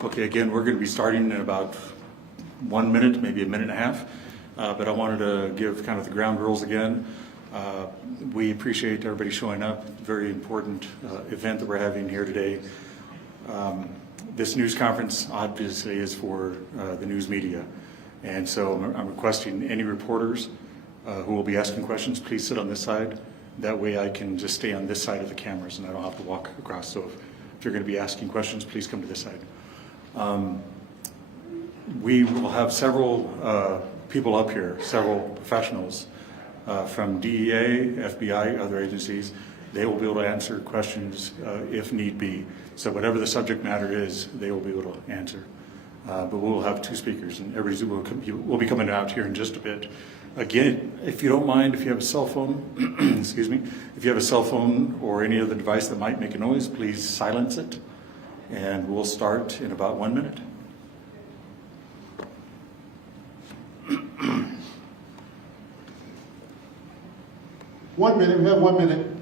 Okay, again, we're going to be starting in about 1 minute, maybe a minute and a half, but I wanted to give kind of the ground rules again. We appreciate everybody showing up. Very important event that we're having here today. This news conference obviously is for the news media, and so I'm requesting any reporters who will be asking questions, please sit on this side. That way I can just stay on this side of the cameras and I don't have to walk across. So if you're going to be asking questions, please come to this side. We will have several people up here, several professionals from DEA, FBI, other agencies. They will be able to answer questions if need be. So whatever the subject matter is, they will be able to answer. But we'll have two speakers, and everybody will be coming out here in just a bit. Again, if you don't mind, if you have a cell phone, excuse me, if you have a cell phone or any other device that might make a noise, please silence it. And we'll start in about 1 minute. We have 1 minute.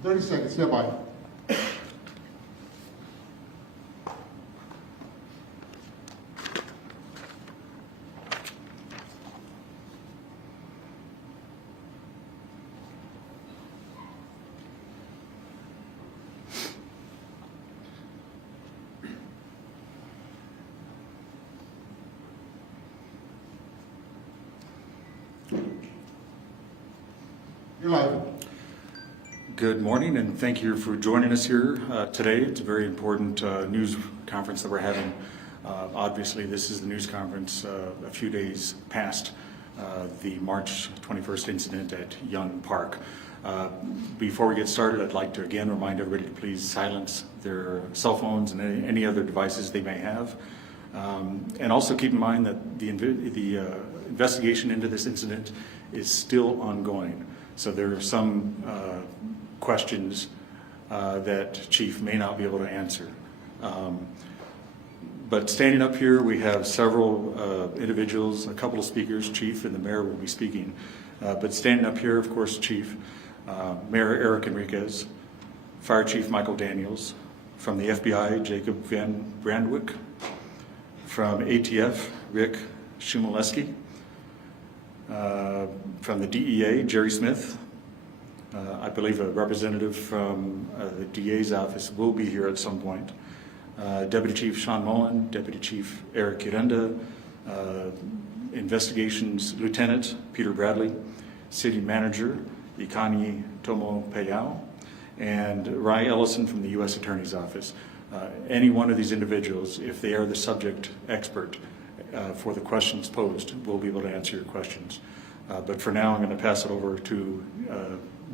Thirty seconds, stand by. You're live. Good morning, and thank you for joining us here today. It's a very important news conference that we're having. Obviously, this is the news conference a few days past the March 21st incident at Young Park. Before we get started, I'd like to again remind everybody to please silence their cell phones and any other devices they may have. And also keep in mind that the investigation into this incident is still ongoing. So there are some questions that Chief may not be able to answer. But standing up here, we have several individuals, a couple of speakers. Chief and the Mayor will be speaking. But standing up here, of course, Chief, Mayor Eric Enriquez, Fire Chief Michael Daniels, from the FBI, Jacob Van Brandwyk, from ATF, Rick Shumaleski, from the DEA, Jerry Smith. I believe a representative from the DA's office will be here at some point. Deputy Chief Sean Mullen, Deputy Chief Eric Urenda, Investigations Lieutenant Peter Bradley, City Manager Ikani Tomo Payao, and Ry Ellison from the U.S. Attorney's Office. Any one of these individuals, if they are the subject expert for the questions posed, will be able to answer your questions. But for now, I'm going to pass it over to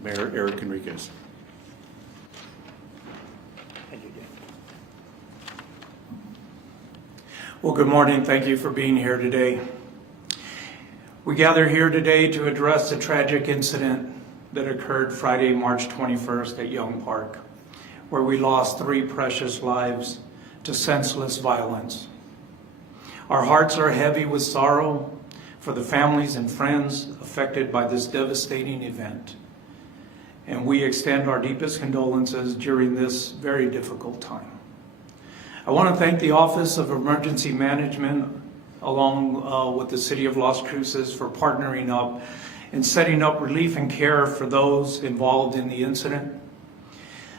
Mayor Eric Enriquez. Well, good morning. Thank you for being here today. We gather here today to address the tragic incident that occurred Friday, March 21st at Young Park, where we lost 3 precious lives to senseless violence. Our hearts are heavy with sorrow for the families and friends affected by this devastating event, and we extend our deepest condolences during this very difficult time. I want to thank the Office of Emergency Management along with the City of Las Cruces for partnering up and setting up relief and care for those involved in the incident.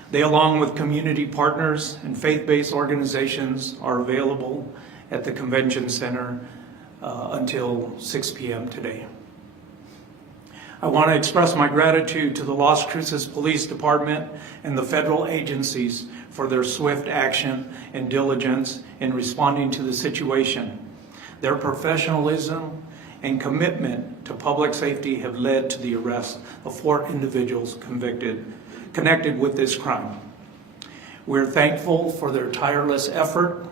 They, along with community partners and faith-based organizations, are available at the Convention Center until 6 p.m. today. I want to express my gratitude to the Las Cruces Police Department and the federal agencies for their swift action and diligence in responding to the situation. Their professionalism and commitment to public safety have led to the arrest of 4 individuals convicted connected with this crime. We're thankful for their tireless effort,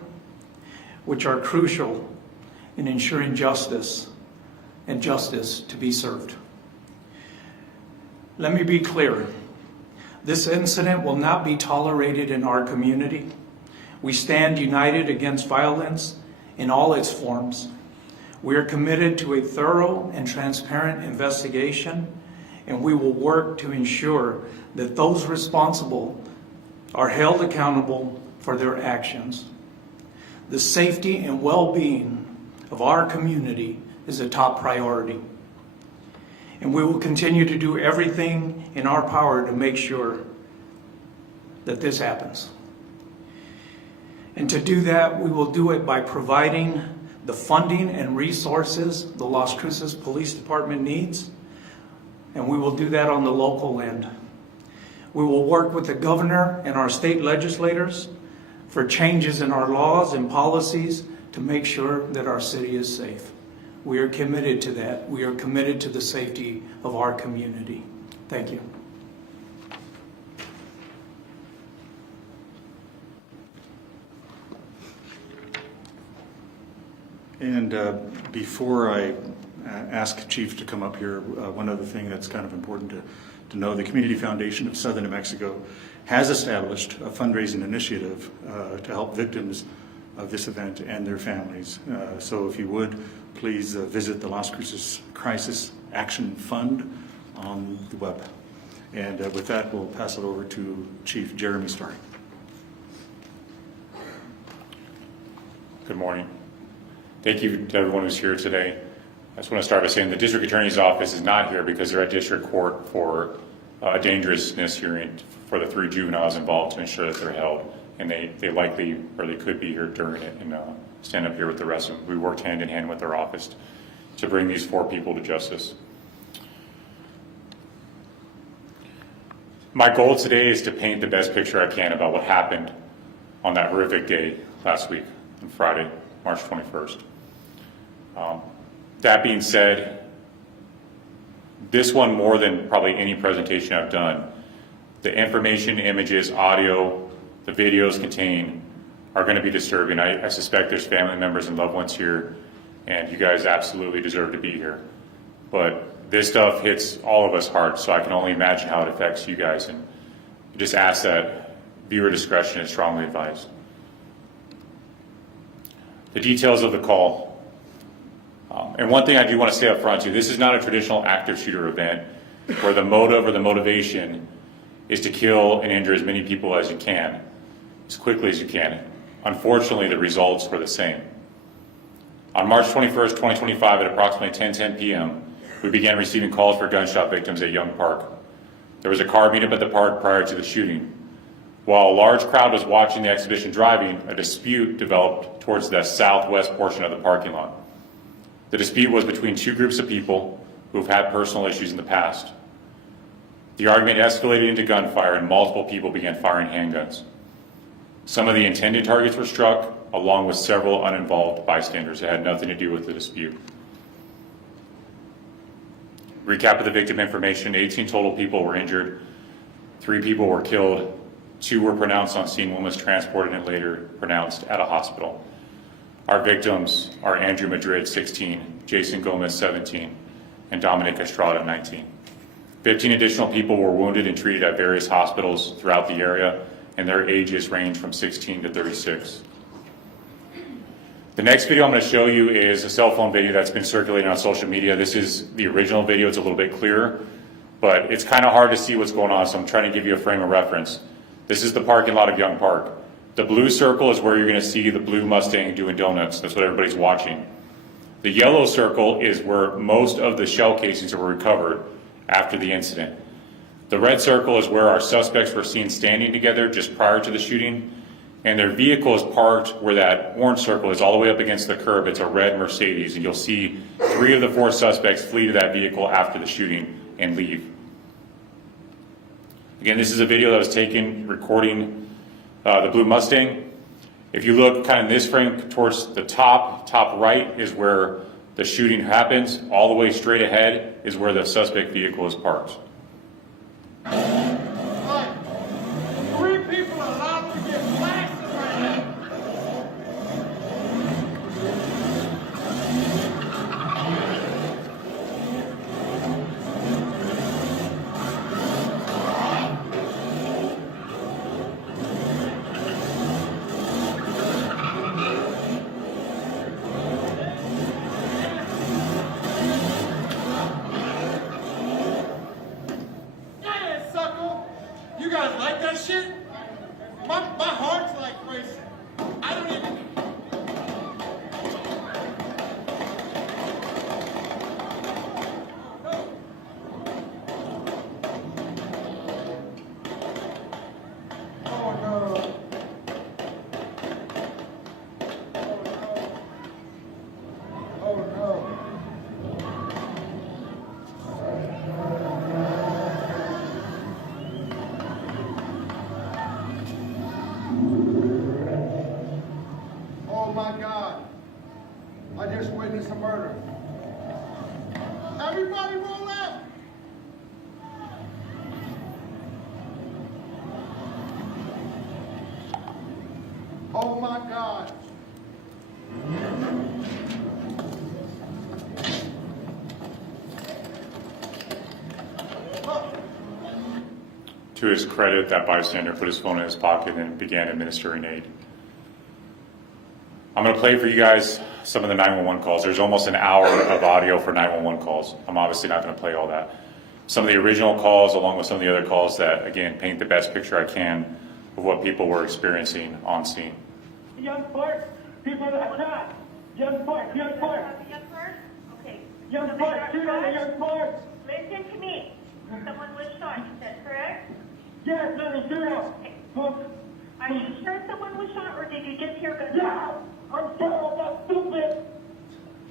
which are crucial in ensuring justice and justice to be served. Let me be clear. This incident will not be tolerated in our community. We stand united against violence in all its forms. We are committed to a thorough and transparent investigation, and we will work to ensure that those responsible are held accountable for their actions. The safety and well-being of our community is a top priority. And we will continue to do everything in our power to make sure that this happens. And to do that, we will do it by providing the funding and resources the Las Cruces Police Department needs, and we will do that on the local end. We will work with the governor and our state legislators for changes in our laws and policies to make sure that our city is safe. We are committed to that. We are committed to the safety of our community. Thank you. And before I ask Chief to come up here, one other thing that's kind of important to know, the Community Foundation of Southern New Mexico has established a fundraising initiative to help victims of this event and their families. So if you would, please visit the Las Cruces Crisis Action Fund on the web. And with that, we'll pass it over to Chief Jeremy Starr. Good morning. Thank you to everyone who's here today. I just want to start by saying the District Attorney's Office is not here because they're at District Court for a dangerousness hearing for the 3 juveniles involved to ensure that they're held. And they likely, or they could be here during it and stand up here with the rest of them. We worked hand in hand with their office to bring these 4 people to justice. My goal today is to paint the best picture I can about what happened on that horrific day last week, on Friday, March 21st. That being said, this one, more than probably any presentation I've done, the information, images, audio, the videos contained are going to be disturbing. I suspect there's family members and loved ones here, and you guys absolutely deserve to be here. But this stuff hits all of us hard, so I can only imagine how it affects you guys, and just ask that viewer discretion is strongly advised. The details of the call. And one thing I do want to say up front too, this is not a traditional active shooter event where the motive or the motivation is to kill and injure as many people as you can, as quickly as you can. Unfortunately, the results were the same. On March 21st, 2025 at approximately 10:10 p.m., we began receiving calls for gunshot victims at Young Park. There was a car meetup at the park prior to the shooting. While a large crowd was watching the exhibition driving, a dispute developed towards the southwest portion of the parking lot. The dispute was between 2 groups of people who have had personal issues in the past. The argument escalated into gunfire and multiple people began firing handguns. Some of the intended targets were struck, along with several uninvolved bystanders that had nothing to do with the dispute. Recap of the victim information: 18 total people were injured, 3 people were killed, 2 were pronounced on scene, 1 was transported and later pronounced at a hospital. Our victims are Andrew Madrid, 16, Jason Gomez, 17, and Dominic Estrada, 19. 15 additional people were wounded and treated at various hospitals throughout the area, and their ages range from 16 to 36. The next video I'm going to show you is a cell phone video that's been circulating on social media. This is the original video. It's a little bit clearer, but it's kind of hard to see what's going on, so I'm trying to give you a frame of reference. This is the parking lot of Young Park. The blue circle is where you're going to see the blue Mustang doing donuts. That's what everybody's watching. The yellow circle is where most of the shell casings were recovered after the incident. The red circle is where our suspects were seen standing together just prior to the shooting, and their vehicle is parked where that orange circle is, all the way up against the curb. It's a red Mercedes, and you'll see 3 of the 4 suspects flee to that vehicle after the shooting and leave. Again, this is a video that was taken recording the blue Mustang. If you look kind of in this frame towards the top right is where the shooting happens. All the way straight ahead is where the suspect vehicle is parked. guys like that shit? My heart's like racing. I don't even. Oh no. Oh no. Oh my God. I just witnessed a murder. Everybody roll out. Oh my God. To his credit, that bystander put his phone in his pocket and began administering aid. I'm going to play for you guys some of the 911 calls. There's almost an hour of audio for 911 calls. I'm obviously not going to play all that. Some of the original calls, along with some of the other calls that, again, paint the best picture I can of what people were experiencing on scene. Young Park, people that shot. Young Park, Young Park. Young Park? Okay. Young Park, shoot at Young Park. Listen to me. Someone was shot, you said, correct? Yes, little girl. Are you sure someone was shot, or did you just hear gunshots? Yeah, I'm sorry, that's stupid.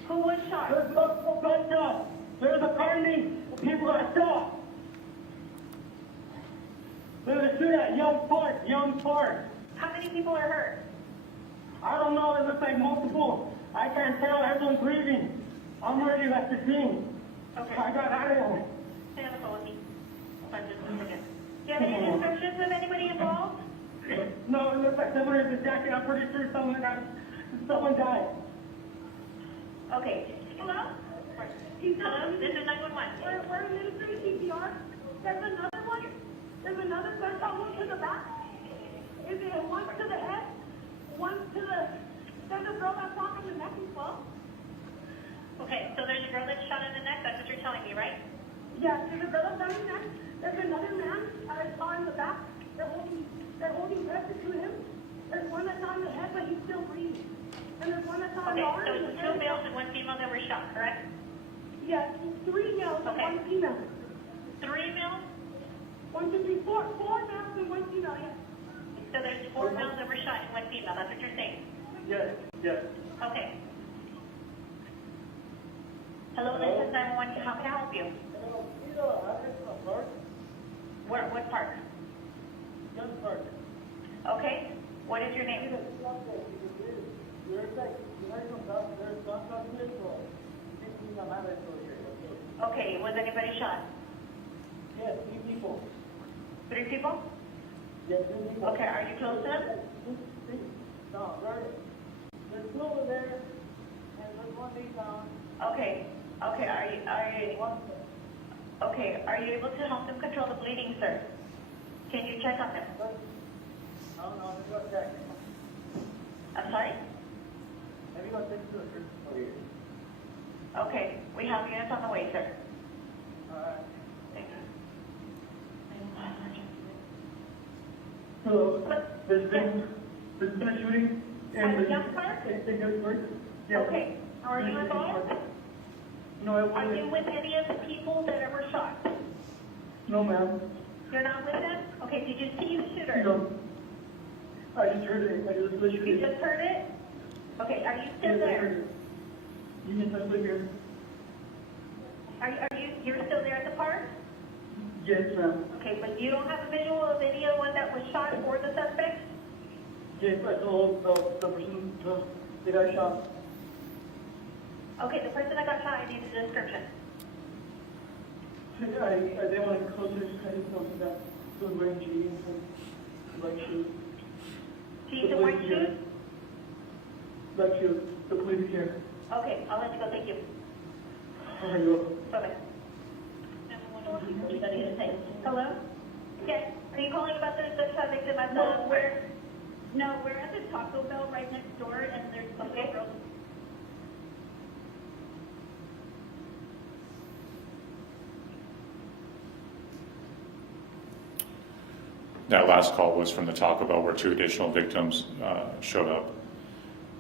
Who was shot? There's multiple gunshots. There's apparently people that shot. They're gonna shoot at Young Park, Young Park. How many people are hurt? I don't know, it looks like multiple. I can't tell, everyone's breathing. I'm already left the scene. Okay. I got out of here. Stay on the phone with me. Hold on just a second. Do you have any descriptions of anybody involved? No, it looks like someone in the jacket. I'm pretty sure someone died. Okay. Hello? Hello? This is 911. We're administering CPR. There's another one. There's another gunshot wound to the back. Is it one to the head? One to the... There's a girl that's shot in the neck as well. Okay, so there's a girl that's shot in the neck. That's what you're telling me, right? Yes, there's a girl that's shot in the neck. There's another man shot in the back. They're holding breath to him. There's one that's shot in the head, but he's still breathing. And there's one that's shot in Okay, the arm. so it's two males and one female that were shot, correct? Yes, 3 males and Okay. 1 female. 3 males? 1, 2, 3, 4. 4 males and 1 female, yes. So there's 4 males that were shot and 1 female. That's what you're saying? Yes, yes. Okay. Hello, this is 911. How can I help you? Where, what park? Young Park. Okay. What is your name? Okay. Was anybody shot? Yes, 3 people. 3 people? Yes, 3 people. Okay. Are you close to them? No, there's 2 over there, and there's 1 knee down. Okay. Okay. Okay. Are you able to help them control the bleeding, sir? Can you check on them? I don't know, let me go check. I'm sorry? Let me go check to the church over here. Okay. We have units on the way, sir. Alright. Thank you. So, there's been a shooting At the Young Park? in Young Park? Yes. Okay. Are you involved? No, I Are wasn't. you with any of the people that were shot? No, ma'am. You're not with them? Okay, did you see the shooter? No. I just heard it. I just listened to You it. just heard it? Okay, are you still Yes, I heard there? it. Yes, I'm still here. You're still there at the park? Yes, ma'am. Okay, but you don't have a visual of anyone that was shot or the suspect? Yes, I saw the person, the guy shot. Okay, the person that got shot, I need a description. I didn't want to close it. I just noticed that he was wearing jeans and black shoes. Jeans and white shoes? Black shoes. The police here. Okay, I'll let you go, thank you. There you go. Bye-bye. You gotta get a take. Hello? Yes, are you calling about the shot victim at the... We're at the Taco Bell right next door, and there's some Okay. girls. that last call was from the Taco Bell where 2 additional victims showed up.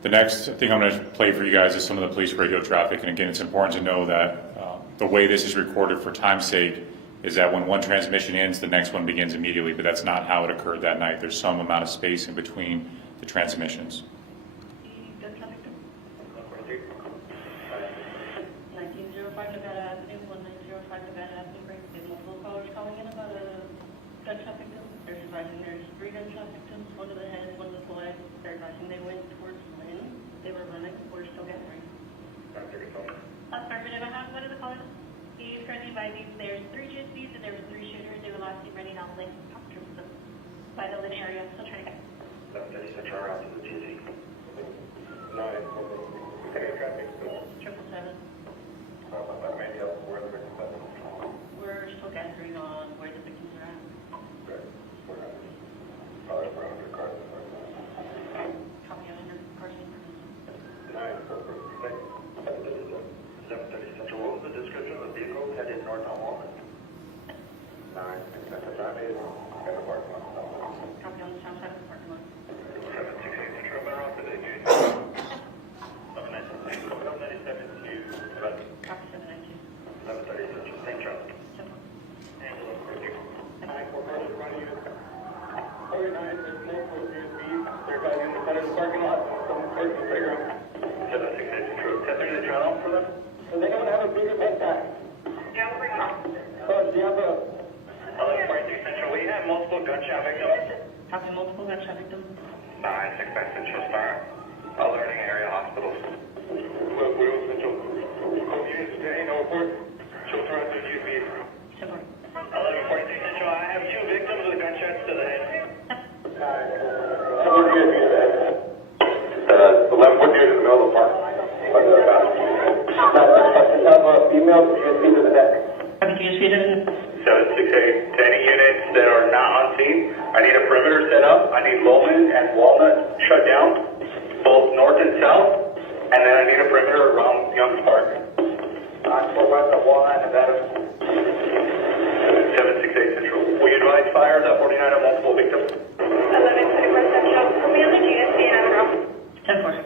The next thing I'm going to play for you guys is some of the police radio traffic. And again, it's important to know that the way this is recorded for time's sake is that when one transmission ends, the next one begins immediately, but that's not how it occurred that night. There's some amount of space in between the transmissions. 1905 Nevada Avenue, 1905 Nevada Avenue, Frank. There's multiple callers calling in about a gunshot victim. They're advising there's 3 gunshot victims, 1 to the head, 1 to the leg. They're advising they went towards Lynn. They were running. We're still getting ready. Affirmative. I have one of the callers. He is currently advising there's 3 GSVs and there were 3 shooters. They were last seen running down Lynn by the Lynn area. Still trying to get. Triple seven. We're still gathering on where the victims are at. Copy on under Carson. 7:30 Central. What was the description of the vehicle headed north on Walnut? 9, Central Drive in the parking lot. Copy on the south side of the parking lot. 768 Central. Been around today, dude. 797 to 11. Copy 792. 7:30 Central. Same traffic. Simple. Angela, with you. 944 running unit. 49, there's multiple USBs. They're driving in the center of the parking lot. Someone's parking the playground. 768 Central. 10:30 to turn off for them. Does anyone have a bigger backpack? Yeah, we'll bring it up. Oh, do you have a... 43 Central. We have multiple gunshot victims. Copy multiple gunshot victims. 965 Central Star. Alerting area hospitals. Will Central. Units today, no report. Show throughout the UV. Simple. 1143 Central. I have 2 victims with gunshots to the head. 1148 in the middle of the park. Female GSP to the neck. Copy GSV to 768 to any units that are not on scene. I need a perimeter set up. I need Lowman and Walnut shut down, both north and south. And then I need a perimeter around Young's Park. On west of Walnut, Nevada. 768 Central. Will you advise fire that 49 are multiple victims? 1161 Central. Put me on the GSV and I will. 10-4.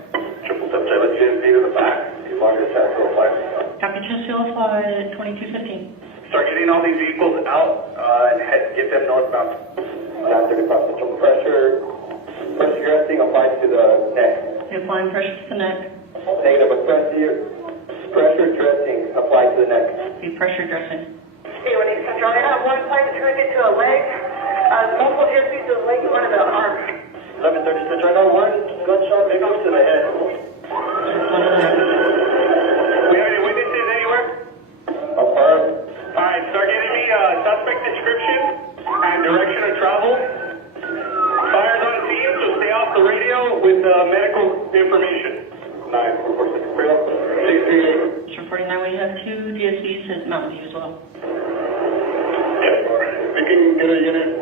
777 GSP to the back. As long as Central flight. Copy GSV will fly 2215. Start getting all these vehicles out and get them northbound. 935 Central. Pressure dressing applies to the neck. You're applying pressure to the neck. Negative, but pressure dressing applied to the neck. Be pressure dressing. Hey, when he's Central, I have one side turned into a leg, multiple GSVs to the leg and 1 to the arm. 11:30 Central. I got 1 gunshot victim to the head. We have any witnesses anywhere? Affirm. Alright, start getting me suspect description and direction of travel. Fire's on scene, so stay off the radio with medical information. 944 638. It's reporting that we have 2 GSVs at Mountain View as well. Yes, we can get a unit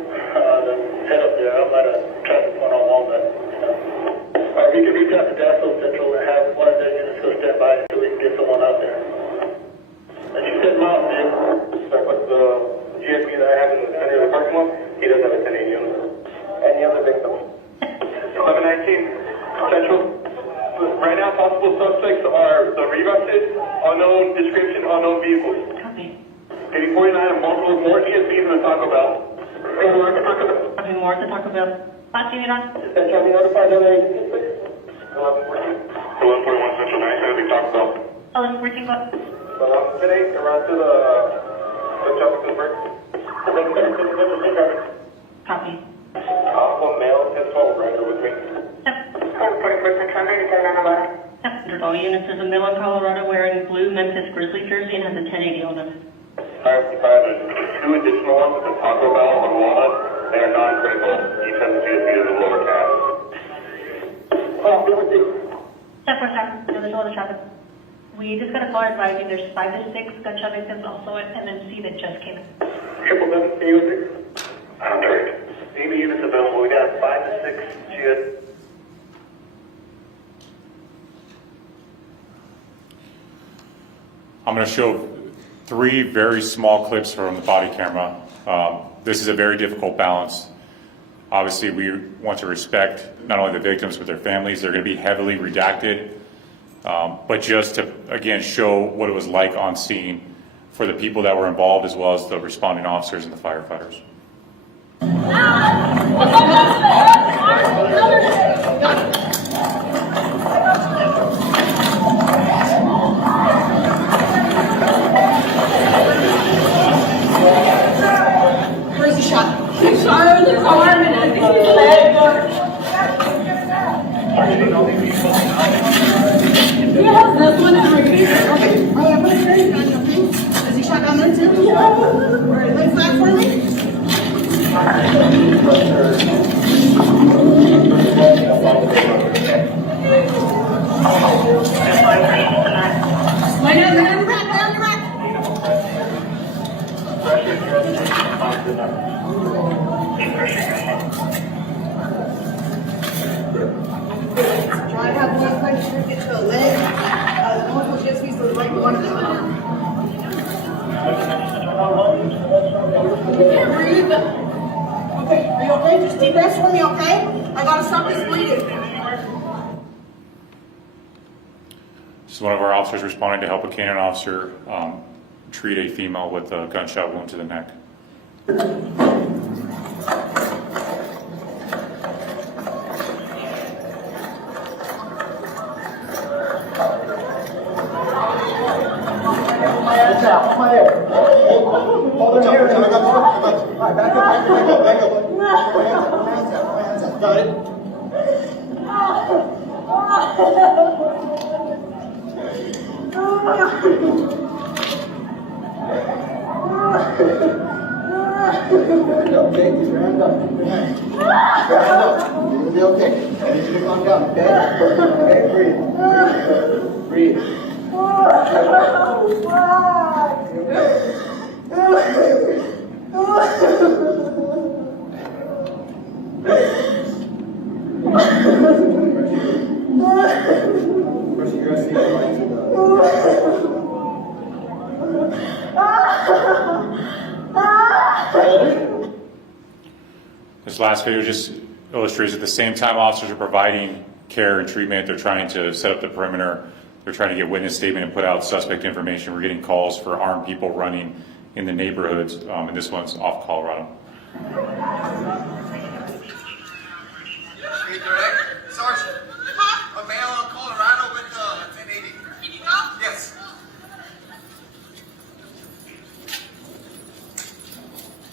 head up there. I'll let a traffic one on Walnut. We can reach out to Dassel Central and have one of their units go stand by until we can get someone out there. And you said Mountain View, start with the GSP that I have in the center of the parking lot. He does have a 10-8 unit. Any other victims? 1119 Central. Right now, possible suspects are the rebuses, unknown description, unknown vehicles. Copy. 8049 and multiple more GSPs in the Taco Bell. Copy more at the Taco Bell. Last unit on. Central, be notified of the agency, please. 1141 Central 9, going to be Taco Bell. 1114 what? Today, around to the traffic to the break. Copy. Alpha male 1012, right here with me. Yep. All units is a male in Colorado wearing blue Memphis Grizzly jersey and has a 1080 on them. 555, 2 additional ones at the Taco Bell on Walnut. They are non-critical. Each has a GSP as a lower tab. Step for step. There's no other traffic. We just got a call advising there's 5 to 6 gunshot victims, also at MMC that just came in. 777, can you with I'm direct. Any units available? We got 5 to 6 GSP. I'm going to show 3 very small clips from the body camera. This is a very difficult balance. Obviously, we want to respect not only the victims but their families. They're going to be heavily redacted, but just to, again, show what it was like on scene for the people that were involved as well as the responding officers and the firefighters. Where's the shot? He shot her in the arm and I think his leg. Yes, that's one of the reasons. Okay, all right, I'm gonna turn it on you, okay? Is he shot down there too? Yeah. All right, lay flat for me. Lay down, lay on the rack, lay on the rack. Try to have one pressure get to the leg. The normal just needs to right one of the arm. You can't breathe. Okay, are you okay? Just deep breaths for me, okay? I gotta stop this bleeding. This is one of our officers responding to help a canine officer treat a female with a gunshot wound to the neck. Hands out, come on here. Hold it here. I got you. All right, back up. Hands out. Got it? Okay, keep your hand up. Good night. Hand up. You'll be okay. I need you to calm down, okay? Okay, breathe. Breathe. This last video just illustrates at the same time officers are providing care and treatment, they're trying to set up the perimeter, they're trying to get witness statement and put out suspect information. We're getting calls for armed people running in the neighborhoods, and this one's off Colorado. Sergeant, a male in Colorado with 1080. Can you go? Yes.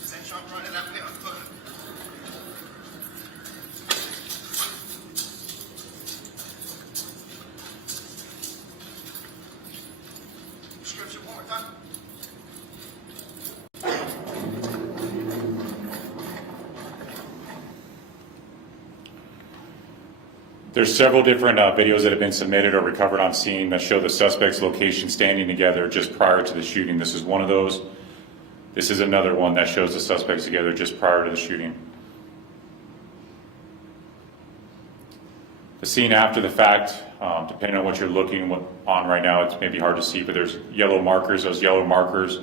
Same shot running that way on foot. Description one more time. There's several different videos that have been submitted or recovered on scene that show the suspect's location standing together just prior to the shooting. This is one of those. This is another one that shows the suspects together just prior to the shooting. The scene after the fact, depending on what you're looking on right now, it's maybe hard to see, but there's yellow markers. Those yellow markers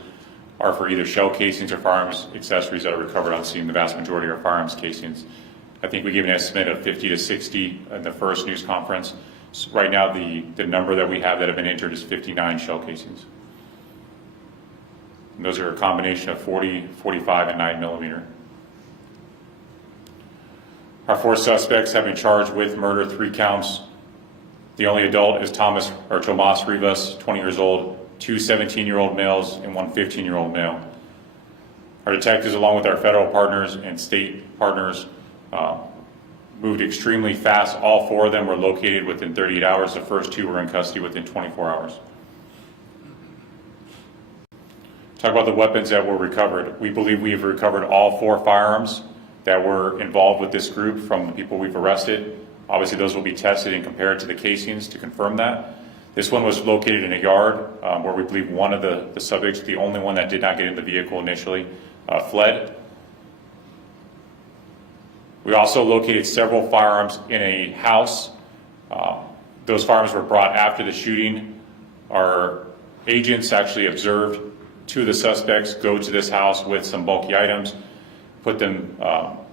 are for either shell casings or firearms accessories that are recovered on scene. The vast majority are firearms casings. I think we gave an estimate of 50 to 60 in the first news conference. So right now, the number that we have that have been entered is 59 shell casings. And those are a combination of 40, 45, and 9mm. Our 4 suspects have been charged with murder, 3 counts. The only adult is Tomas Rivas, 20 years old, 2 17-year-old males, and 1 15-year-old male. Our detectives, along with our federal partners and state partners, moved extremely fast. All 4 of them were located within 38 hours. The first 2 were in custody within 24 hours. Talk about the weapons that were recovered. We believe we have recovered all 4 firearms that were involved with this group from the people we've arrested. Obviously, those will be tested and compared to the casings to confirm that. This one was located in a yard where we believe one of the subjects, the only one that did not get in the vehicle initially, fled. We also located several firearms in a house. Those firearms were brought after the shooting. Our agents actually observed 2 of the suspects go to this house with some bulky items, put them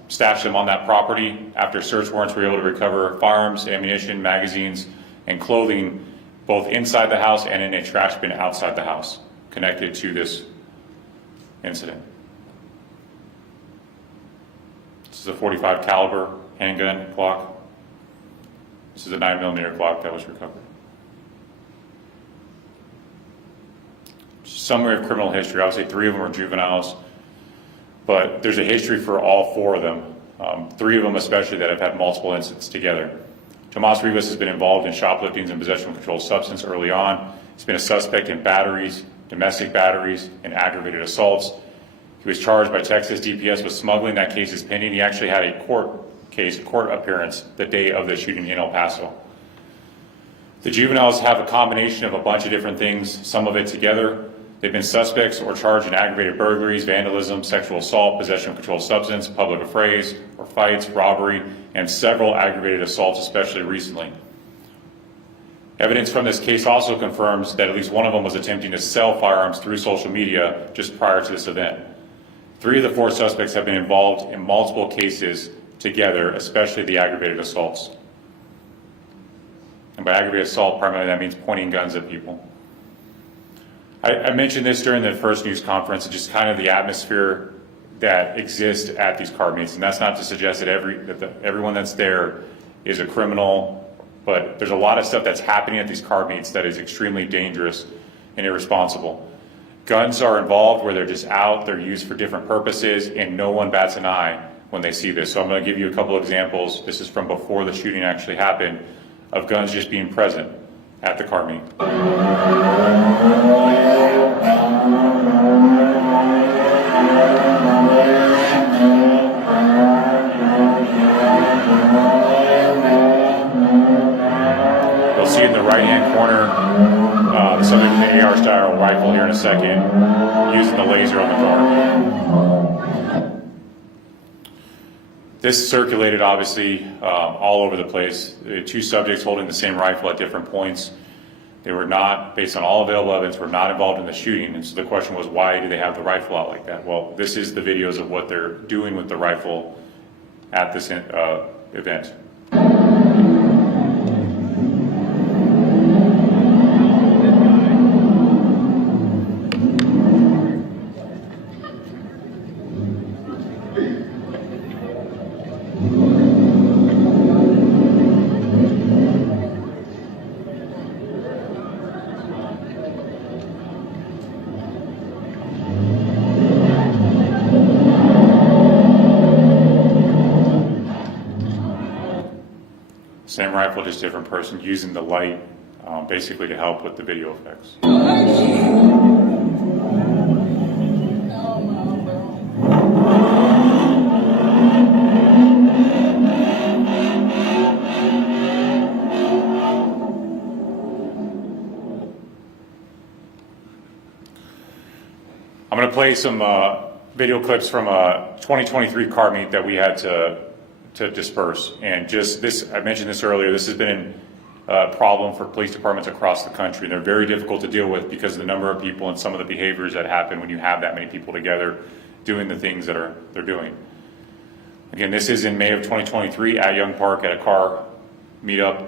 stashed them on that property. After search warrants, we were able to recover firearms, ammunition, magazines, and clothing both inside the house and in a trash bin outside the house connected to this incident. This is a .45 caliber handgun Glock. This is a 9mm Glock that was recovered. Summary of criminal history. Obviously, 3 of them are juveniles, but there's a history for all 4 of them. 3 of them especially that have had multiple incidents together. Tomas Rivas has been involved in shopliftings and possession of controlled substance early on. He's been a suspect in batteries, domestic batteries, and aggravated assaults. He was charged by Texas DPS with smuggling. That case is pending. He actually had a court appearance the day of the shooting in El Paso. The juveniles have a combination of a bunch of different things, some of it together. They've been suspects or charged in aggravated burglaries, vandalism, sexual assault, possession of controlled substance, public affrays or fights, robbery, and several aggravated assaults, especially recently. Evidence from this case also confirms that at least one of them was attempting to sell firearms through social media just prior to this event. 3 of the 4 suspects have been involved in multiple cases together, especially the aggravated assaults. And by aggravated assault, primarily that means pointing guns at people. I mentioned this during the first news conference, just kind of the atmosphere that exists at these card meets. And that's not to suggest that everyone that's there is a criminal, but there's a lot of stuff that's happening at these card meets that is extremely dangerous and irresponsible. Guns are involved where they're just out, they're used for different purposes, and no one bats an eye when they see this. So I'm going to give you a couple examples. This is from before the shooting actually happened, of guns just being present at the card meet. You'll see in the right-hand corner, the subject of the AR-style rifle here in a second, using the laser on the guard. This circulated, obviously, all over the place. 2 subjects holding the same rifle at different points. They were not, based on all available evidence, were not involved in the shooting. And so the question was, why do they have the rifle out like that? Well, this is the videos of what they're doing with the rifle at this event. Same rifle, just different person using the light basically to help with the video effects. I'm going to play some video clips from a 2023 car meet that we had to disperse. And just this, I mentioned this earlier, this has been a problem for police departments across the country. They're very difficult to deal with because of the number of people and some of the behaviors that happen when you have that many people together doing the things that they're doing. Again, this is in May of 2023 at Young Park at a car meetup.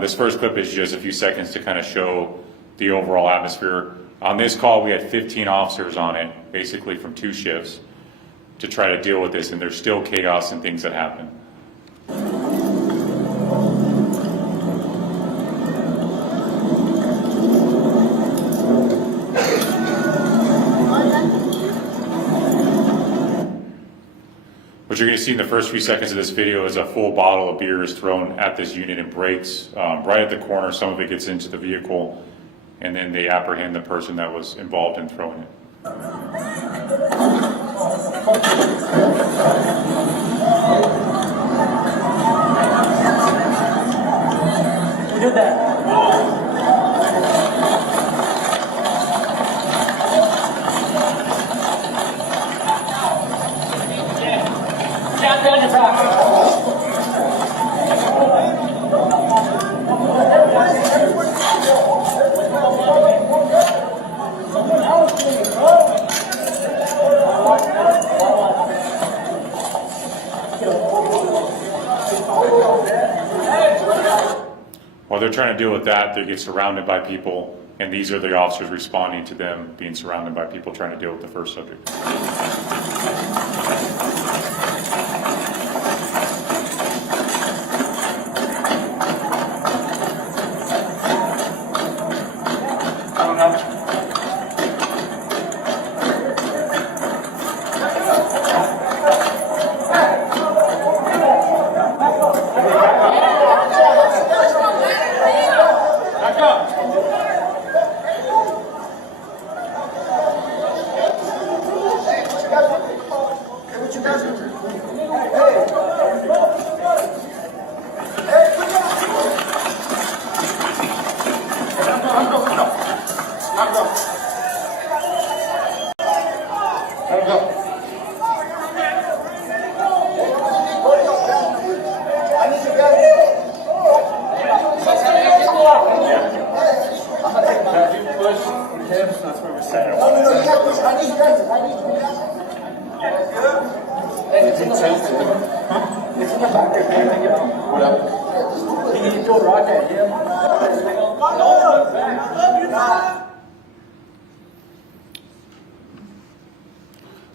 This first clip is just a few seconds to kind of show the overall atmosphere. On this call, we had 15 officers on it, basically from 2 shifts, to try to deal with this, and there's still chaos and things that happen. What you're going to see in the first few seconds of this video is a full bottle of beer is thrown at this unit and breaks right at the corner. Some of it gets into the vehicle, and then they apprehend the person that was involved in throwing it. Who did that? Stand on your back. they're trying to deal with that, they get surrounded by people, and these are the officers responding to them being surrounded by people trying to deal with the first subject.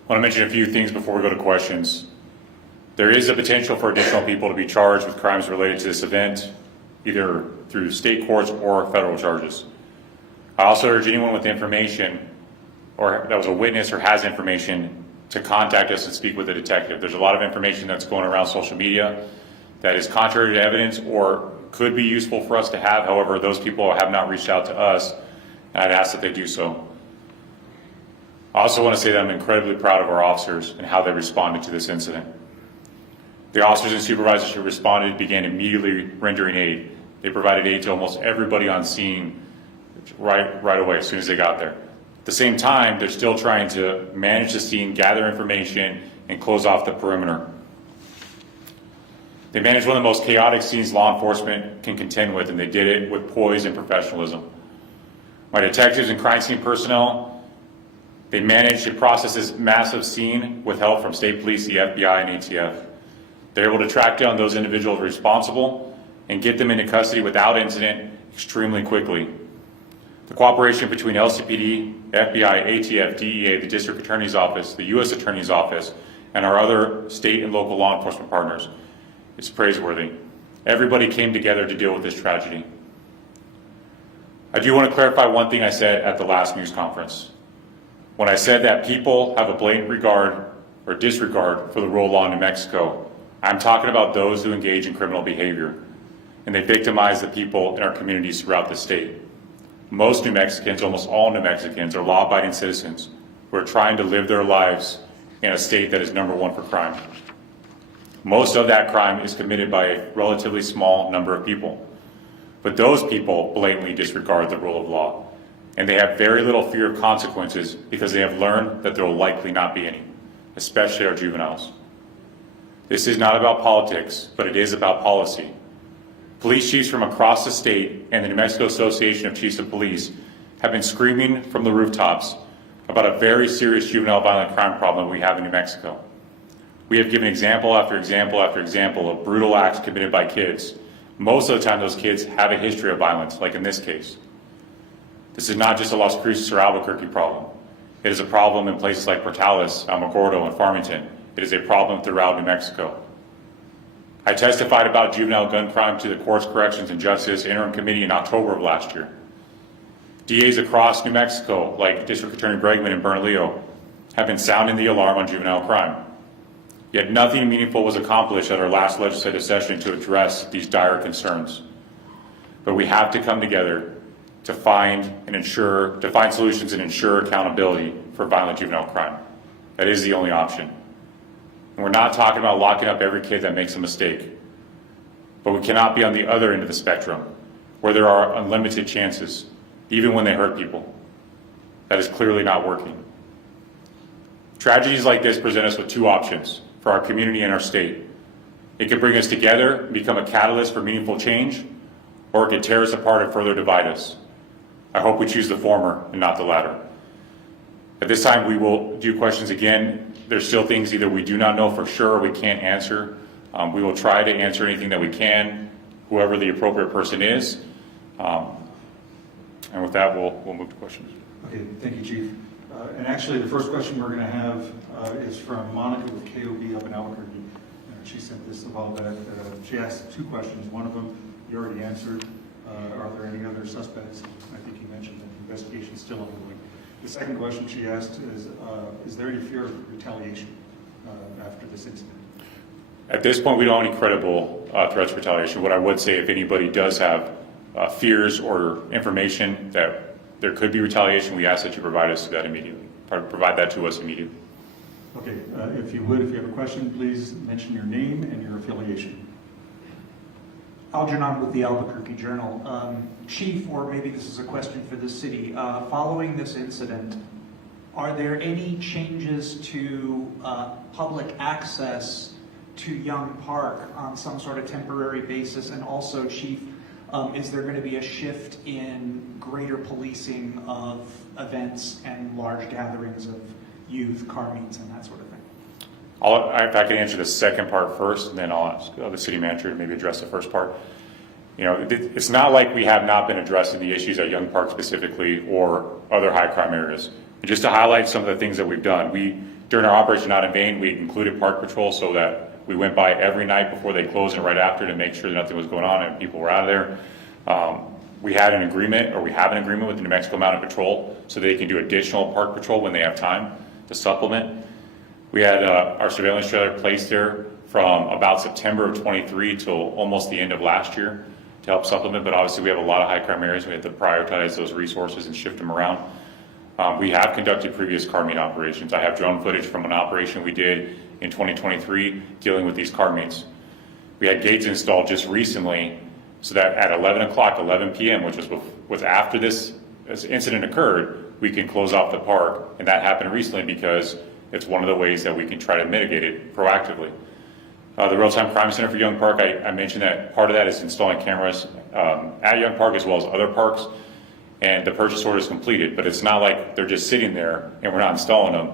I want to mention a few things before we go to questions. There is a potential for additional people to be charged with crimes related to this event, either through state courts or federal charges. I also urge anyone with information or that was a witness or has information to contact us and speak with a detective. There's a lot of information that's going around social media that is contrary to evidence or could be useful for us to have. However, those people have not reached out to us, and I'd ask that they do so. I also want to say that I'm incredibly proud of our officers and how they responded to this incident. The officers and supervisors who responded began immediately rendering aid. They provided aid to almost everybody on scene right away as soon as they got there. At the same time, they're still trying to manage the scene, gather information, and close off the perimeter. They managed one of the most chaotic scenes law enforcement can contend with, and they did it with poise and professionalism. My detectives and crime scene personnel, they managed to process this massive scene with help from state police, the FBI, and ATF. They're able to track down those individuals responsible and get them into custody without incident extremely quickly. The cooperation between LCPD, FBI, ATF, DEA, the District Attorney's Office, the U.S. Attorney's Office, and our other state and local law enforcement partners is praiseworthy. Everybody came together to deal with this tragedy. I do want to clarify one thing I said at the last news conference. When I said that people have a blatant regard or disregard for the rule of law in New Mexico, I'm talking about those who engage in criminal behavior, and they victimize the people in our communities throughout the state. Most New Mexicans, almost all New Mexicans, are law-abiding citizens who are trying to live their lives in a state that is #1 for crime. Most of that crime is committed by a relatively small number of people. But those people blatantly disregard the rule of law, and they have very little fear of consequences because they have learned that there will likely not be any, especially our juveniles. This is not about politics, but it is about policy. Police chiefs from across the state and the New Mexico Association of Chiefs of Police have been screaming from the rooftops about a very serious juvenile violent crime problem we have in New Mexico. We have given example after example after example of brutal acts committed by kids. Most of the time those kids have a history of violence, like in this case. This is not just a Las Cruces or Albuquerque problem. It is a problem in places like Portales, Alamogordo, and Farmington. It is a problem throughout New Mexico. I testified about juvenile gun crime to the Courts, Corrections, and Justice Interim Committee in October of last year. DAs across New Mexico, like District Attorney Bregman and Bernalillo, have been sounding the alarm on juvenile crime. Yet nothing meaningful was accomplished at our last legislative session to address these dire concerns. But we have to come together to find solutions and ensure accountability for violent juvenile crime. That is the only option. And we're not talking about locking up every kid that makes a mistake. But we cannot be on the other end of the spectrum, where there are unlimited chances, even when they hurt people. That is clearly not working. Tragedies like this present us with two options for our community and our state. It could bring us together and become a catalyst for meaningful change, or it could tear us apart and further divide us. I hope we choose the former and not the latter. At this time, we will do questions again. There's still things either we do not know for sure or we can't answer. We will try to answer anything that we can, whoever the appropriate person is. And with that, we'll move to questions. Okay, thank you, Chief. And actually, the first question we're going to have is from Monica with KOB up in Albuquerque. She sent this a while back. She asked 2 questions. One of them you already answered. Are there any other suspects? I think you mentioned that the investigation is still ongoing. The second question she asked is there any fear of retaliation after this incident? At this point, we don't have any credible threats of retaliation. What I would say, if anybody does have fears or information that there could be retaliation, we ask that you provide us that immediately. Provide that to us immediately. Okay, if you have a question, please mention your name and your affiliation. Algernon with the Albuquerque Journal. Chief, or maybe this is a question for the city, following this incident, are there any changes to public access to Young Park on some sort of temporary basis? And also, Chief, is there going to be a shift in greater policing of events and large gatherings of youth, car meets, and that sort of thing? If I can answer the second part first, and then I'll ask the city manager to maybe address the first part. You know, it's not like we have not been addressing the issues at Young Park specifically or other high crime areas. And just to highlight some of the things that we've done, during our Operation Not in Vain, we included park patrol so that we went by every night before they closed and right after to make sure that nothing was going on and people were out of there. We had an agreement, or we have an agreement with the New Mexico Mounted Patrol so they can do additional park patrol when they have time to supplement. We had our surveillance trailer placed there from about September of 23 till almost the end of last year to help supplement, but obviously we have a lot of high crime areas. We have to prioritize those resources and shift them around. We have conducted previous car meet operations. I have drone footage from an operation we did in 2023 dealing with these car meets. We had gates installed just recently so that at 11 p.m., which was after this incident occurred, we can close off the park, and that happened recently because it's one of the ways that we can try to mitigate it proactively. The Real-Time Crime Center for Young Park, I mentioned that part of that is installing cameras at Young Park as well as other parks, and the purchase order is completed, but it's not like they're just sitting there and we're not installing them.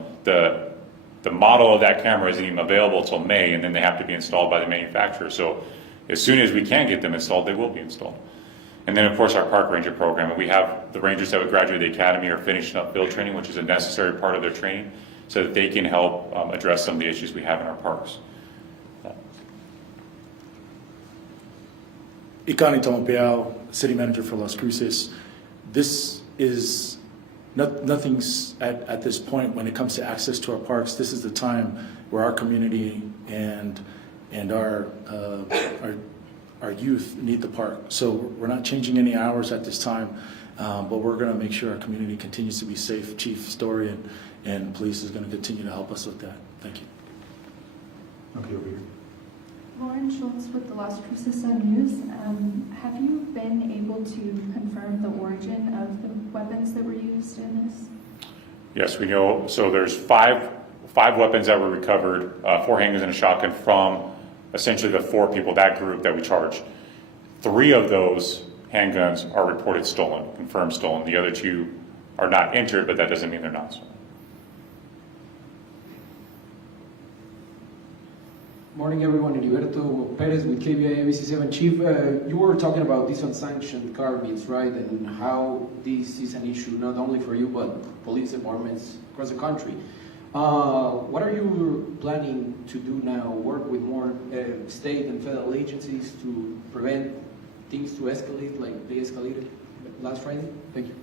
The model of that camera isn't even available till May, and then they have to be installed by the manufacturer. So as soon as we can get them installed, they will be installed. And then, of course, our park ranger program. And we have the rangers that would graduate the academy are finishing up field training, which is a necessary part of their training, so that they can help address some of the issues we have in our parks. Ikani Tomapeao, City Manager for Las Cruces. This is nothing's at this point when it comes to access to our parks. This is the time where our community and our youth need the park. So we're not changing any hours at this time, but we're going to make sure our community continues to be safe. Chief Story and police is going to continue to help us with that. Thank you. Okay, over here. Lauren Schultz with the Las Cruces Sun News. Have you been able to confirm the origin of the weapons that were used in this? Yes, we know. So there's five weapons that were recovered, 4 handguns and a shotgun from essentially the 4 people, that group that we charged. 3 of those handguns are reported stolen, confirmed stolen. The other 2 are not entered, but that doesn't mean they're not stolen. Morning, everyone. Heriberto Perez with KBI ABC7. Chief, you were talking about these unsanctioned car meets, right? And how this is an issue not only for you, but police departments across the country. What are you planning to do now? Work with more state and federal agencies to prevent things to escalate like they escalated last Friday? Thank you.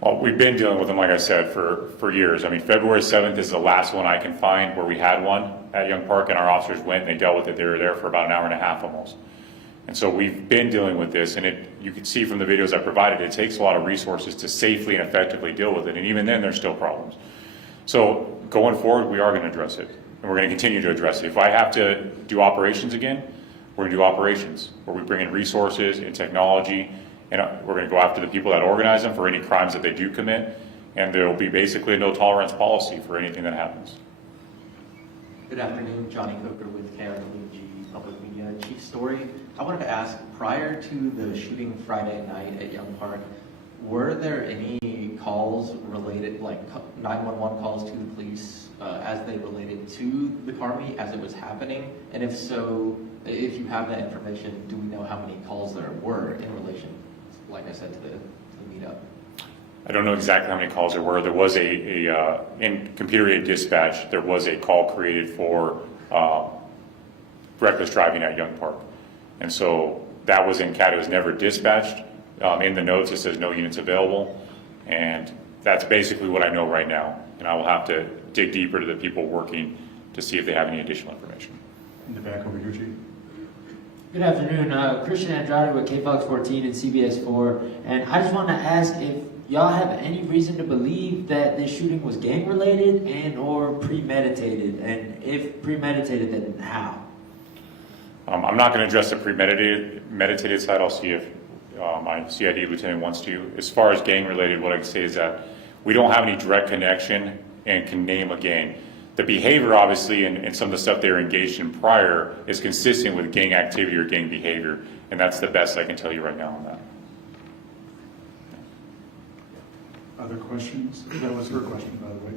Well, we've been dealing with them, like I said, for years. I mean, February 7th is the last one I can find where we had one at Young Park, and our officers went and they dealt with it. They were there for about an hour and a half almost. And so we've been dealing with this, and you can see from the videos I provided, it takes a lot of resources to safely and effectively deal with it, and even then there's still problems. So going forward, we are going to address it, and we're going to continue to address it. If I have to do operations again, we're going to do operations, where we bring in resources and technology, and we're going to go after the people that organize them for any crimes that they do commit, and there will be basically a no tolerance policy for anything that happens. Good afternoon, Johnny Coker with KRWG Public Media. Chief Story, I wanted to ask, prior to the shooting Friday night at Young Park, were there any calls related, like 911 calls to the police as they related to the car meet as it was happening? And if so, if you have that information, do we know how many calls there were in relation like I said, to the meetup? I don't know exactly how many calls there were. There was in computer-aided dispatch, there was a call created for reckless driving at Young Park. And so that was in CAT. It was never dispatched. In the notes, it says no units available. And that's basically what I know right now. And I will have to dig deeper to the people working to see if they have any additional information. In the back over here, Chief. Good afternoon, Christian Andrade with KFOX 14 and CBS 4, and I just want to ask if y'all have any reason to believe that this shooting was gang-related and or premeditated, and if premeditated, then how? I'm not going to address the premeditated side. I'll see if my CID lieutenant wants to. As far as gang-related, what I can say is that we don't have any direct connection and can name a gang. The behavior, obviously, and some of the stuff they were engaged in prior is consistent with gang activity or gang behavior, and that's the best I can tell you right now on that. Other questions? That was her question, by the way.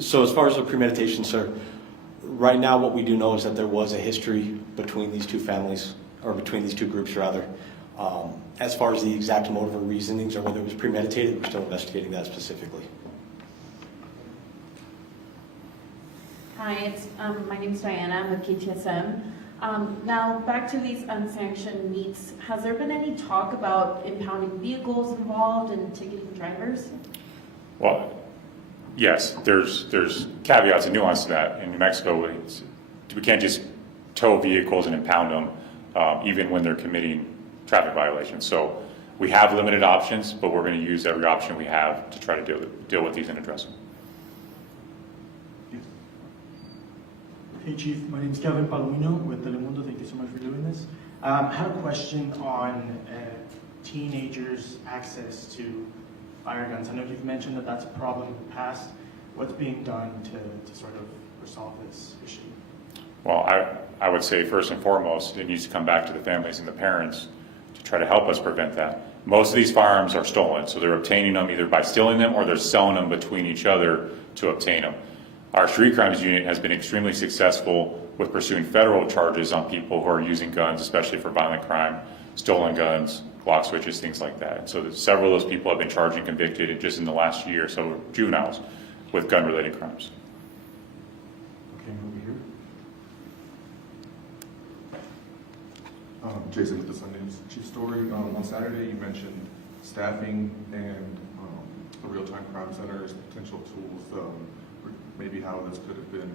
So as far as the premeditation, sir, right now what we do know is that there was a history between these two families, or between these two groups, rather. As far as the exact motive or reasonings or whether it was premeditated, we're still investigating that specifically. Hi, my name's Diana. I'm with KTSM. Now, back to these unsanctioned meets. Has there been any talk about impounding vehicles involved and ticketing drivers? Well, yes, there's caveats and nuance to that. In New Mexico, we can't just tow vehicles and impound them, even when they're committing traffic violations. So we have limited options, but we're going to use every option we have to try to deal with these and address them. Hey Chief, my name is Kevin Palomino with Telemundo. Thank you so much for doing this. I had a question on teenagers' access to fire guns. I know you've mentioned that that's a problem in the past. What's being done to sort of resolve this issue? Well, I would say first and foremost, it needs to come back to the families and the parents to try to help us prevent that. Most of these firearms are stolen, so they're obtaining them either by stealing them or they're selling them between each other to obtain them. Our street crimes unit has been extremely successful with pursuing federal charges on people who are using guns, especially for violent crime, stolen guns, Glock switches, things like that. And so several of those people have been charged and convicted just in the last year, so juveniles with gun-related crimes. Okay, over here. Jason with the Sun News. Chief Story, on Saturday you mentioned staffing and the real-time crime centers, potential tools, maybe how this could have been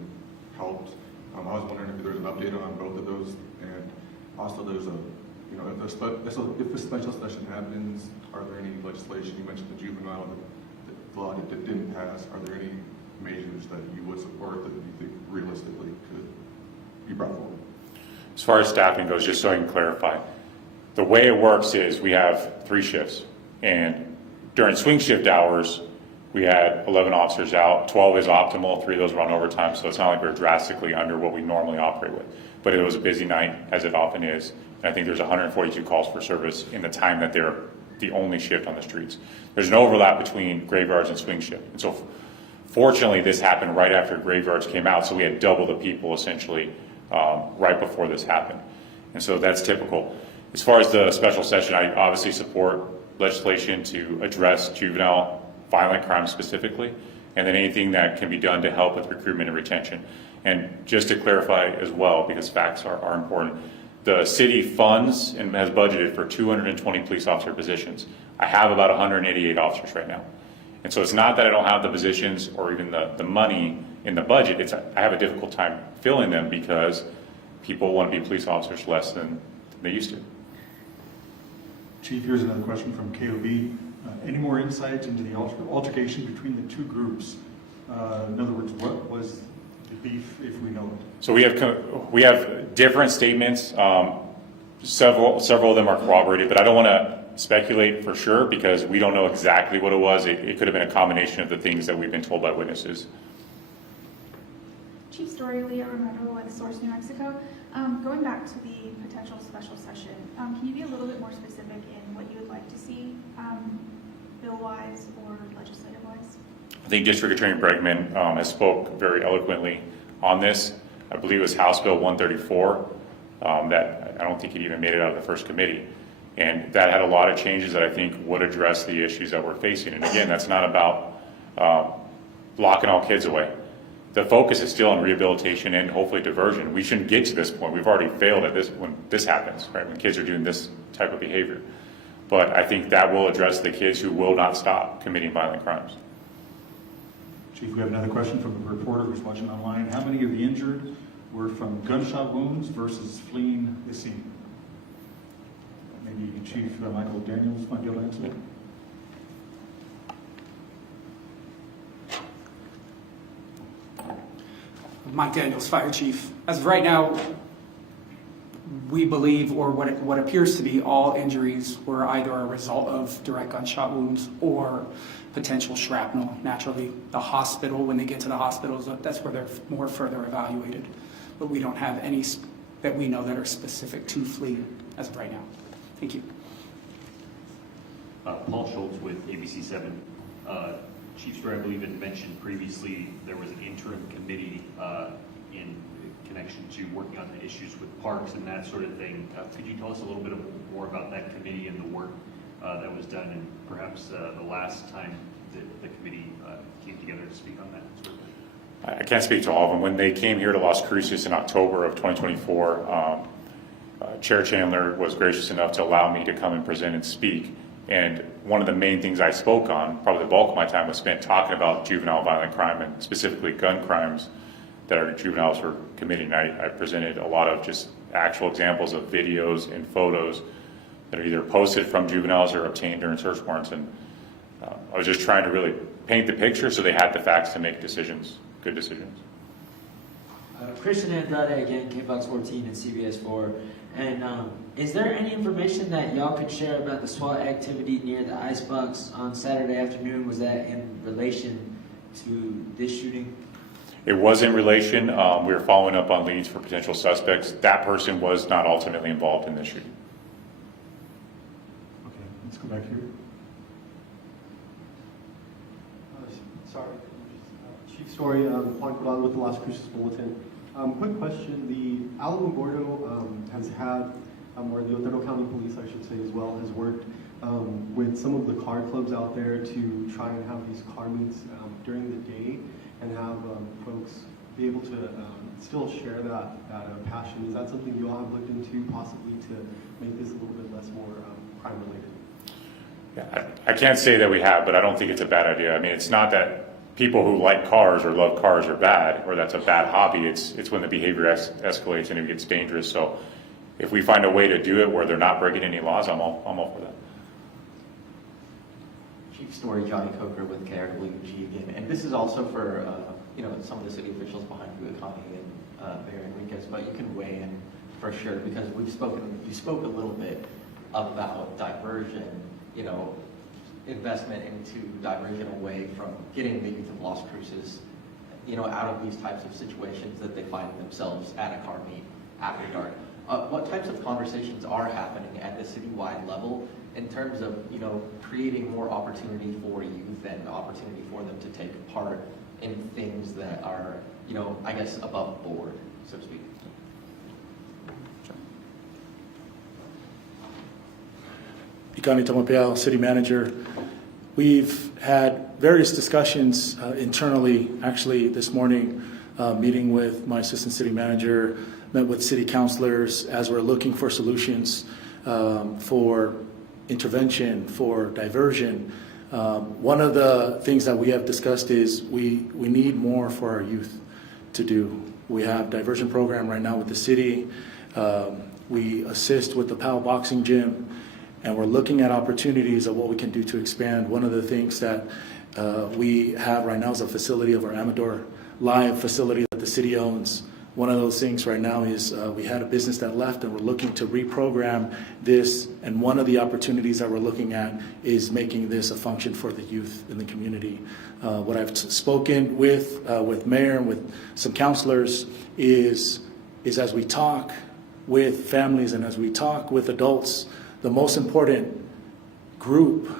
helped. I was wondering if there's an update on both of those, and also there's if a special session happens, are there any legislation? You mentioned the juvenile, the law that didn't pass. Are there any measures that you would support that you think realistically could be brought forward? As far as staffing goes, just so I can clarify, the way it works is we have 3 shifts, and during swing shift hours, we had 11 officers out. 12 is optimal. 3 of those were on overtime, so it's not like we're drastically under what we normally operate with. But it was a busy night, as it often is. And I think there's 142 calls for service in the time that they're the only shift on the streets. There's an overlap between graveyards and swing shift. And so fortunately, this happened right after graveyards came out, so we had double the people essentially right before this happened. And so that's typical. As far as the special session, I obviously support legislation to address juvenile violent crime specifically, and then anything that can be done to help with recruitment and retention. And just to clarify as well, because facts are important, the city funds and has budgeted for 220 police officer positions. I have about 188 officers right now. And so it's not that I don't have the positions or even the money in the budget, I have a difficult time filling them because people want to be police officers less than they used to. Chief, here's another question from KOB. Any more insight into the altercation between the two groups? In other words, what was the beef, if we know it? So we have different statements. Several of them are corroborated, but I don't want to speculate for sure because we don't know exactly what it was. It could have been a combination of the things that we've been told by witnesses. Chief Story, Leah Romero with Source New Mexico. Going back to the potential special session, can you be a little bit more specific in what you would like to see, bill-wise or legislative-wise? I think District Attorney Bregman has spoke very eloquently on this. I believe it was House Bill 134 that I don't think it even made it out of the first committee. And that had a lot of changes that I think would address the issues that we're facing. And again, that's not about locking all kids away. The focus is still on rehabilitation and hopefully diversion. We shouldn't get to this point. We've already failed at this when this happens, right? When kids are doing this type of behavior. But I think that will address the kids who will not stop committing violent crimes. Chief, we have another question from a reporter who's watching online. How many of the injured were from gunshot wounds versus fleeing the scene? Maybe Chief Michael Daniels might be able to answer that. Mike Daniels, Fire Chief. As of right now, we believe, or what appears to be, all injuries were either a result of direct gunshot wounds or potential shrapnel. Naturally, the hospital, when they get to the hospitals, that's where they're more further evaluated. But we don't have any that we know that are specific to fleeing as of right now. Thank you. Paul Schultz with ABC7. Chief Story, I believe, had mentioned previously there was an interim committee in connection to working on the issues with parks and that sort of thing. Could you tell us a little bit more about that committee and the work that was done, and perhaps the last time that the committee came together to speak on that sort of thing? I can't speak to all of them. When they came here to Las Cruces in October of 2024, Chair Chandler was gracious enough to allow me to come and present and speak. And one of the main things I spoke on, probably the bulk of my time, was spent talking about juvenile violent crime and specifically gun crimes that our juveniles were committing. I presented a lot of just actual examples of videos and photos that are either posted from juveniles or obtained during search warrants. And I was just trying to really paint the picture so they had the facts to make decisions, good decisions. Christian Andrade again, KFOX 14 and CBS 4. And is there any information that y'all could share about the SWAT activity near the Icebox on Saturday afternoon? Was that in relation to this shooting? It was in relation. We were following up on leads for potential suspects. That person was not ultimately involved in this shooting. Okay, let's go back here. Sorry, Chief Story, Juan Corral with the Las Cruces Bulletin. Quick question, the Alamogordo has had, or the Otero County Police, I should say as well, has worked with some of the car clubs out there to try and have these car meets during the day and have folks be able to still share that passion. Is that something you all have looked into possibly to make this a little bit less more crime related? Yeah, I can't say that we have, but I don't think it's a bad idea. I mean, it's not that people who like cars or love cars are bad, or that's a bad hobby. It's when the behavior escalates and it gets dangerous. So if we find a way to do it where they're not breaking any laws, I'm all for that. Chief Story, Johnny Coker with KRWG again. And this is also for some of the city officials behind you, Connie and Mayor Enriquez, but you can weigh in for sure, because you spoke a little bit about diversion, investment into diversion away from getting the youth of Las Cruces, out of these types of situations that they find themselves at a car meet after dark. What types of conversations are happening at the citywide level in terms of, creating more opportunity for youth and opportunity for them to take part in things that are, I guess above board, so to speak? Ikani Tomapiao, City Manager. We've had various discussions internally, actually this morning, meeting with my Assistant City Manager, met with city councilors as we're looking for solutions for intervention, for diversion. One of the things that we have discussed is we need more for our youth to do. We have diversion program right now with the city. We assist with the PAL boxing gym. And we're looking at opportunities of what we can do to expand. One of the things that we have right now is a facility of our Amador Live facility that the city owns. One of those things right now is we had a business that left, and we're looking to reprogram this. And one of the opportunities that we're looking at is making this a function for the youth in the community. What I've spoken with Mayor and with some councilors is as we talk with families and as we talk with adults, the most important group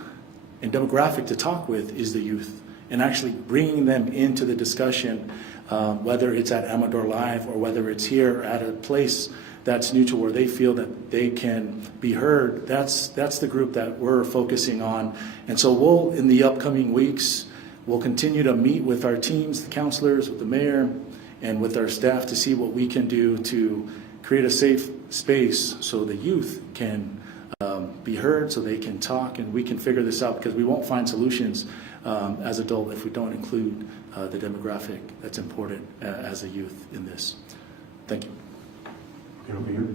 and demographic to talk with is the youth, and actually bringing them into the discussion whether it's at Amador Live or whether it's here at a place that's neutral where they feel that they can be heard, that's the group that we're focusing on. And so we'll, in the upcoming weeks, we'll continue to meet with our teams, the counselors, with the mayor, and with our staff to see what we can do to create a safe space so the youth can be heard, so they can talk, and we can figure this out, because we won't find solutions as adults if we don't include the demographic that's important as a youth in this. Thank you. Okay, over here.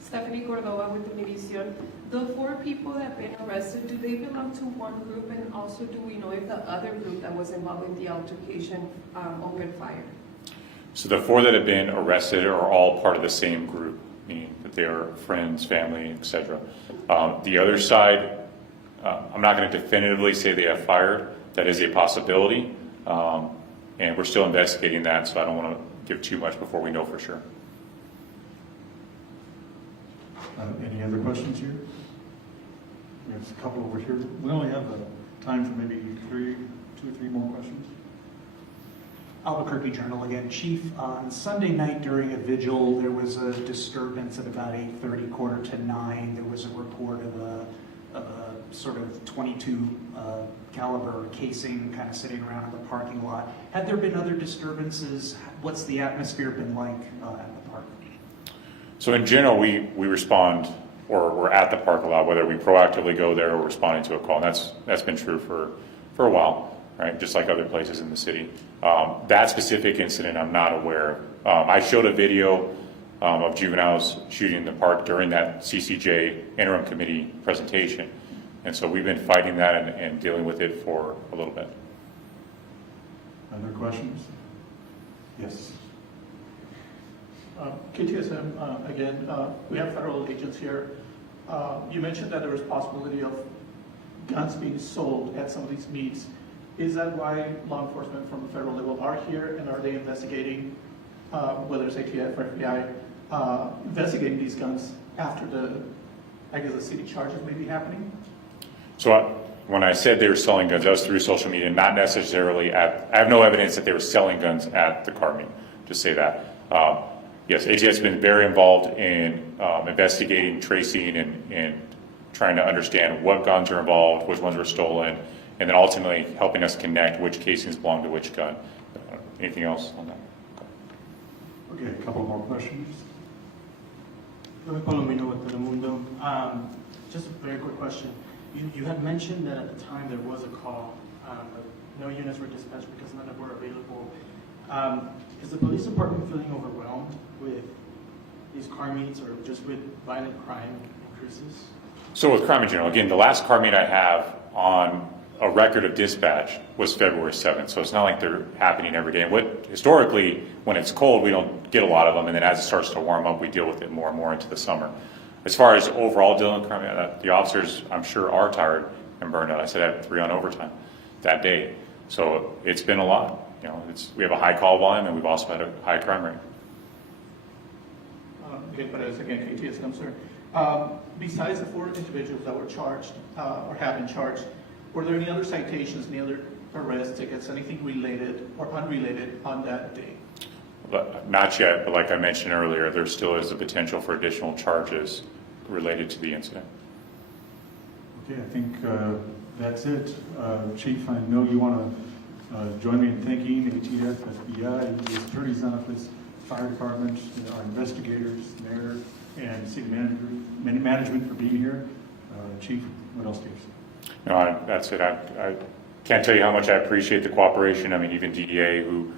Stephanie Cordova with Univision. The 4 people that have been arrested, do they belong to one group? And also, do we know if the other group that was involved in the altercation opened fire? So the 4 that have been arrested are all part of the same group, meaning that they are friends, family, etc. The other side, I'm not going to definitively say they have fired. That is a possibility, and we're still investigating that, so I don't want to give too much before we know for sure. Any other questions here? We have a couple over here. We only have time for maybe 2 or 3 more questions. Albuquerque Journal again. Chief, on Sunday night during a vigil, there was a disturbance at about 8:30, 8:45. There was a report of a sort of 22 caliber casing kind of sitting around in the parking lot. Had there been other disturbances? What's the atmosphere been like at the park? So in general, we respond, or we're at the park a lot, whether we proactively go there or responding to a call. And that's been true for a while, right? Just like other places in the city. That specific incident, I'm not aware of. I showed a video of juveniles shooting in the park during that CCJ interim committee presentation. And so we've been fighting that and dealing with it for a little bit. Other questions? Yes. KTSM, again, we have federal agents here. You mentioned that there was possibility of guns being sold at some of these meets. Is that why law enforcement from the federal level are here, and are they investigating, whether it's ATF or FBI, investigating these guns after the city charges may be happening? So when I said they were selling guns, that was through social media, not necessarily I have no evidence that they were selling guns at the car meet, just say that. Yes, ATF has been very involved in investigating, tracing, and trying to understand what guns are involved, which ones were stolen, and then ultimately helping us connect which casings belong to which gun. Anything else on that? Okay, a couple more questions. Palomino with Telemundo. Just a very quick question. You had mentioned that at the time there was a call, but no units were dispatched because none were available. Is the police department feeling overwhelmed with these car meets or just with violent crime in Cruces? So with crime in general, again, the last car meet I have on a record of dispatch was February 7th, so it's not like they're happening every day. And historically, when it's cold, we don't get a lot of them, and then as it starts to warm up, we deal with it more and more into the summer. As far as overall dealing with crime, the officers, I'm sure, are tired and burned out. I said I had 3 on overtime that day, so it's been a lot. You know, we have a high call volume, and we've also had a high crime rate. Again, KTSM, sir. Besides the 4 individuals that were charged or have been charged, were there any other citations, any other arrest tickets, anything related or unrelated on that day? But not yet, but like I mentioned earlier, there still is a potential for additional charges related to the incident. Okay, I think that's it. Chief, I know you want to join me in thanking ATF, FBI, the Attorney's Office, Fire Department, our investigators, Mayor, and City Management for being here. Chief, what else do you say? No, that's it. I can't tell you how much I appreciate the cooperation. I mean, even DEA, who